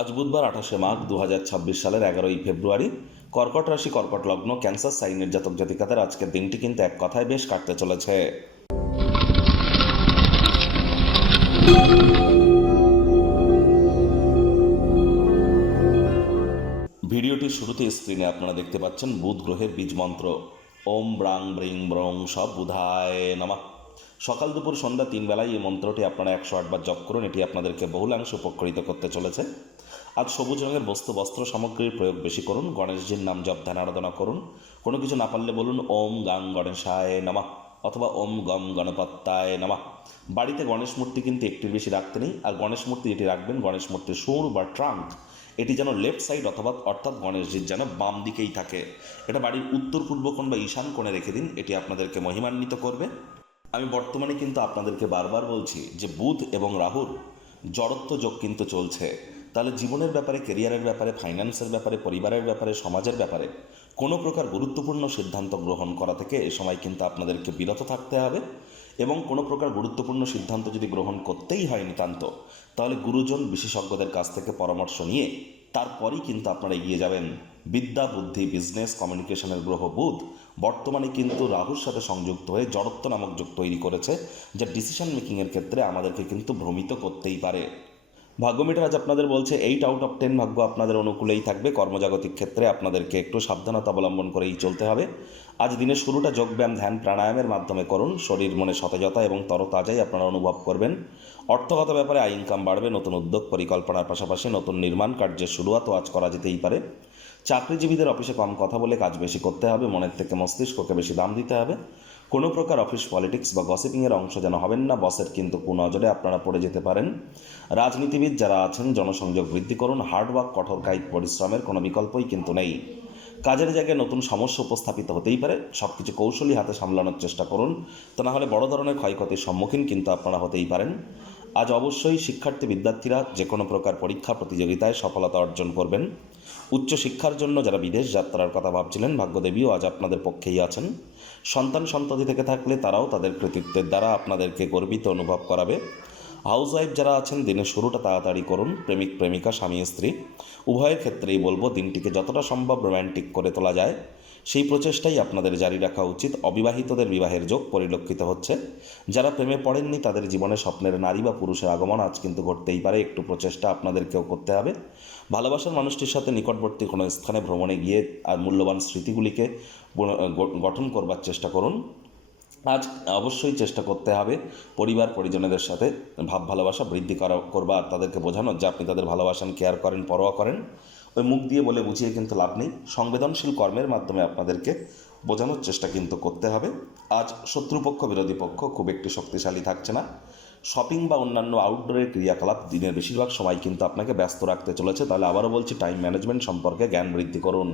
আজ বুধবার 28 মাঘ 2026 সালের 11 ফেব্রুয়ারি। কর্কট রাশি, কর্কট লগ্ন, ক্যান্সার সাইনের জাতক জাতিকাদের আজকের দিনটি কিন্তু এক কথায় বেশ কাটতে চলেছে। ভিডিওটির শুরুতে স্ক্রিনে আপনারা দেখতে পাচ্ছেন বুধ গ্রহের বীজ মন্ত্র ওম ব্রাং ব্রিং ব্রং সব বুধায় নমঃ। সকাল দুপুর সন্ধ্যা 3 বেলায় এই মন্ত্রটি আপনারা 108 বার জপ করুন। এটি আপনাদেরকে বহুলাংশে উপকৃত করতে চলেছে। আজ সবুজ রঙের বস্ত্র সামগ্রীর প্রয়োগ বেশি করুন। গণেশজির নাম জপ ধ্যান আরাধনা করুন। কোনো কিছু না পারলে বলুন ওম গাং গণেশায় নমঃ অথবা ওম গম গণপত্তায় নমঃ। বাড়িতে গণেশ মূর্তি কিন্তু একটির বেশি রাখতে নেই। আর গণেশ মূর্তি যেটি রাখবেন, গণেশ মূর্তির সুর বা ট্রাঙ্ক এটি যেন লেফট সাইড অর্থাৎ গণেশজির যেন বাম দিকেই থাকে। এটা বাড়ির উত্তর পূর্ব কোণ বা ঈশান কোণে রেখে দিন। এটি আপনাদেরকে মহিমান্বিত করবে। আমি বর্তমানে কিন্তু আপনাদেরকে বারবার বলছি যে বুধ এবং রাহুর জড়ত্ব যোগ কিন্তু চলছে। তাহলে জীবনের ব্যাপারে, কেরিয়ারের ব্যাপারে, ফাইন্যান্সের ব্যাপারে, পরিবারের ব্যাপারে, সমাজের ব্যাপারে কোনো প্রকার গুরুত্বপূর্ণ সিদ্ধান্ত গ্রহণ করা থেকে এ সময় কিন্তু আপনাদেরকে বিরত থাকতে হবে। এবং কোনো প্রকার গুরুত্বপূর্ণ সিদ্ধান্ত যদি গ্রহণ করতেই হয় নিতান্ত, তাহলে গুরুজন বিশেষজ্ঞদের কাছ থেকে পরামর্শ নিয়ে তারপরই কিন্তু আপনারা এগিয়ে যাবেন। বিদ্যা, বুদ্ধি, বিজনেস, কমিউনিকেশনের গ্রহ বুধ বর্তমানে কিন্তু রাহুর সাথে সংযুক্ত হয়ে জড়ত্ব নামক যোগ তৈরি করেছে, যা ডিসিশন মেকিংয়ের ক্ষেত্রে আমাদেরকে কিন্তু ভ্রমিত করতেই পারে। ভাগ্যমিটার আজ আপনাদের বলছে 8/10 ভাগ্য আপনাদের অনুকূলেই থাকবে। কর্মজাগতিক ক্ষেত্রে আপনাদেরকে একটু সাবধানতা অবলম্বন করেই চলতে হবে। আজ দিনের শুরুটা যোগব্যায়াম, ধ্যান, প্রাণায়ামের মাধ্যমে করুন। শরীর মনে সতেজতা এবং তরতাজাই আপনারা অনুভব করবেন। অর্থগত ব্যাপারে আয় ইনকাম বাড়বে। নতুন উদ্যোগ পরিকল্পনার পাশাপাশি নতুন নির্মাণ কার্যের শুরুয়াতও আজ করা যেতেই পারে। চাকরিজীবীদের অফিসে কম কথা বলে কাজ বেশি করতে হবে। মনের থেকে মস্তিষ্ককে বেশি দাম দিতে হবে। কোনো প্রকার অফিস পলিটিক্স বা গসিপিংয়ের অংশ যেন হবেন না। বসের কিন্তু কুনজরে আপনারা পড়ে যেতে পারেন। রাজনীতিবিদ যারা আছেন জনসংযোগ বৃদ্ধি করুন। হার্ডওয়ার্ক, কঠোর কায়িক পরিশ্রমের কোনো বিকল্পই কিন্তু নেই। কাজের জায়গায় নতুন সমস্যা উপস্থাপিত হতেই পারে। সব কিছু কৌশলী হাতে সামলানোর চেষ্টা করুন, তা না হলে বড় ধরনের ক্ষয়ক্ষতির সম্মুখীন কিন্তু আপনারা হতেই পারেন। আজ অবশ্যই শিক্ষার্থী বিদ্যার্থীরা যে কোনো প্রকার পরীক্ষা প্রতিযোগিতায় সফলতা অর্জন করবেন। উচ্চশিক্ষার জন্য যারা বিদেশ যাত্রার কথা ভাবছিলেন, ভাগ্যদেবীও আজ আপনাদের পক্ষেই আছেন। সন্তান সন্ততি থেকে থাকলে তারাও তাদের কৃতিত্বের দ্বারা আপনাদেরকে গর্বিত অনুভব করাবে। হাউসওয়াইফ যারা আছেন দিনের শুরুটা তাড়াতাড়ি করুন। প্রেমিক প্রেমিকা, স্বামী স্ত্রী উভয়ের ক্ষেত্রেই বলবো দিনটিকে যতটা সম্ভব রোম্যান্টিক করে তোলা যায় সেই প্রচেষ্টাই আপনাদের জারি রাখা উচিত। অবিবাহিতদের বিবাহের যোগ পরিলক্ষিত হচ্ছে। যারা প্রেমে পড়েননি তাদের জীবনে স্বপ্নের নারী বা পুরুষের আগমন আজ কিন্তু ঘটতেই পারে। একটু প্রচেষ্টা আপনাদেরকেও করতে হবে। ভালোবাসার মানুষটির সাথে নিকটবর্তী কোনো স্থানে ভ্রমণে গিয়ে আর মূল্যবান স্মৃতিগুলিকে গঠন করবার চেষ্টা করুন। আজ অবশ্যই চেষ্টা করতে হবে পরিবার পরিজনদের সাথে ভাব ভালোবাসা বৃদ্ধি করবার, তাদেরকে বোঝানোর যে আপনি তাদের ভালোবাসেন, কেয়ার করেন, পরোয়া করেন। ওই মুখ দিয়ে বলে বুঝিয়ে কিন্তু লাভ নেই। সংবেদনশীল কর্মের মাধ্যমে আপনাদেরকে বোঝানোর চেষ্টা কিন্তু করতে হবে। আজ শত্রুপক্ষ বিরোধী পক্ষ খুব একটি শক্তিশালী থাকছে না। শপিং বা অন্যান্য আউটডোরের ক্রিয়াকলাপ দিনের বেশিরভাগ সময় কিন্তু আপনাকে ব্যস্ত রাখতে চলেছে। তাহলে আবারও বলছি, টাইম ম্যানেজমেন্ট সম্পর্কে জ্ঞান বৃদ্ধি করুন।